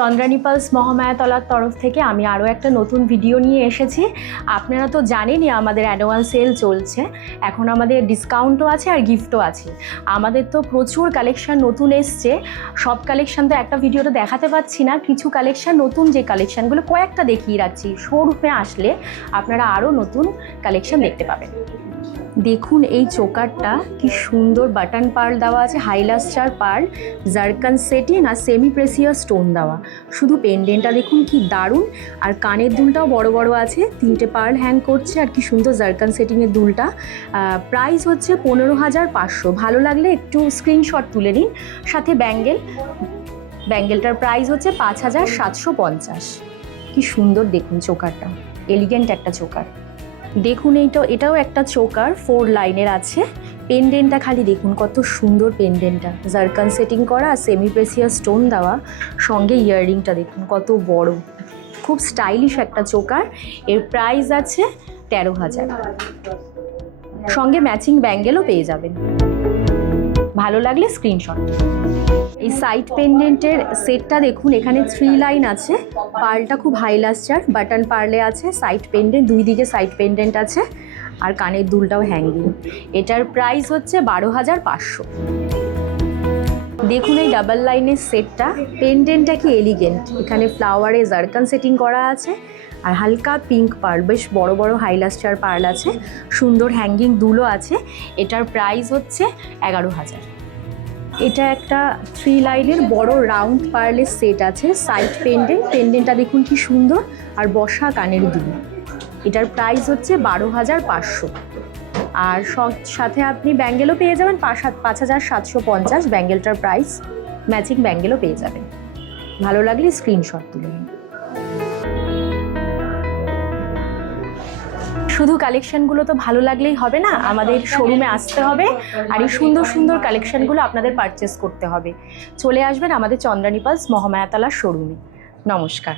Chandrani pulse মহামায়াতলার তরফ থেকে আমি আরও একটা নতুন ভিডিও নিয়ে এসেছি। আপনারা তো জানেনই আমাদের অ্যানুয়াল সেল চলছে, এখন আমাদের ডিসকাউন্টও আছে আর গিফটও আছে। আমাদের তো প্রচুর কালেকশান নতুন এসছে, সব কালেকশান তো একটা ভিডিওতে দেখাতে পাচ্ছি না। কিছু কালেকশান নতুন, যে কালেকশানগুলো কয়েকটা দেখিয়ে রাখছি, শোরুমে আসলে আপনারা আরও নতুন কালেকশান দেখতে পাবেন। দেখুন এই চোকারটা কি সুন্দর, বাটন পার্ল দেওয়া আছে, হাইলাস্টার পার্ল, জারকান সেটিং আর সেমি প্রেসিয়াস স্টোন দেওয়া। শুধু পেন্ডেন্টটা দেখুন কি দারুণ, আর কানের দুলটাও বড় বড় আছে, 3টে পার্ল হ্যাং করছে আর কি সুন্দর জারকান সেটিংয়ের দুলটা। প্রাইস হচ্ছে 15,500। ভালো লাগলে একটু স্ক্রিনশট তুলে নিন। সাথে ব্যাঙ্গেলটার প্রাইস হচ্ছে 5,750। কি সুন্দর দেখুন চোকারটা, এলিগেন্ট একটা চোকার। দেখুন এটাও একটা চোকার, 4 লাইনের আছে। পেন্ডেন্টটা খালি দেখুন কত সুন্দর, পেন্ডেন্টটা জারকান সেটিং করা, সেমি প্রেসিয়াস স্টোন দেওয়া, সঙ্গে ইয়াররিংটা দেখুন কত বড়, খুব স্টাইলিশ একটা চোকার। এর প্রাইস আছে 13,000। সঙ্গে ম্যাচিং ব্যাঙ্গেলও পেয়ে যাবেন। ভালো লাগলে স্ক্রিনশট। এই সাইড পেন্ডেন্টের সেটটা দেখুন, এখানে 3 লাইন আছে, পার্লটা খুব হাইলাস্টার, বাটন পার্লে আছে, সাইড পেন্ডেন্ট, দুই দিকে সাইড পেন্ডেন্ট আছে, আর কানের দুলটাও হ্যাঙ্গিং। এটার প্রাইস হচ্ছে 12,500। দেখুন এই ডাবল লাইনের সেটটা, পেন্ডেন্টটা কি এলিগেন্ট, এখানে ফ্লাওয়ারে জারকান সেটিং করা আছে আর হালকা পিঙ্ক পার্ল, বেশ বড় বড় হাইলাস্টার পার্ল আছে, সুন্দর হ্যাঙ্গিং দুলও আছে। এটার প্রাইস হচ্ছে 11,000। এটা একটা 3 লাইনের বড় রাউন্ড পার্লের সেট আছে, সাইড পেন্ডেন্টটা দেখুন কি সুন্দর, আর বসা কানের দুল। এটার প্রাইস হচ্ছে 12,500। আর সাথে আপনি ব্যাঙ্গেলও পেয়ে যাবেন, 5,750 ব্যাঙ্গেলটার প্রাইস, ম্যাচিং ব্যাঙ্গেলও পেয়ে যাবেন। ভালো লাগলে স্ক্রিনশট তুলে নিন। শুধু কালেকশানগুলো তো ভালো লাগলেই হবে না, আমাদের শোরুমে আসতে হবে আর এই সুন্দর সুন্দর কালেকশানগুলো আপনাদের পারচেস করতে হবে। চলে আসবেন আমাদের চন্দ্রানী পালস মহামায়াতলার শোরুমে। নমস্কার।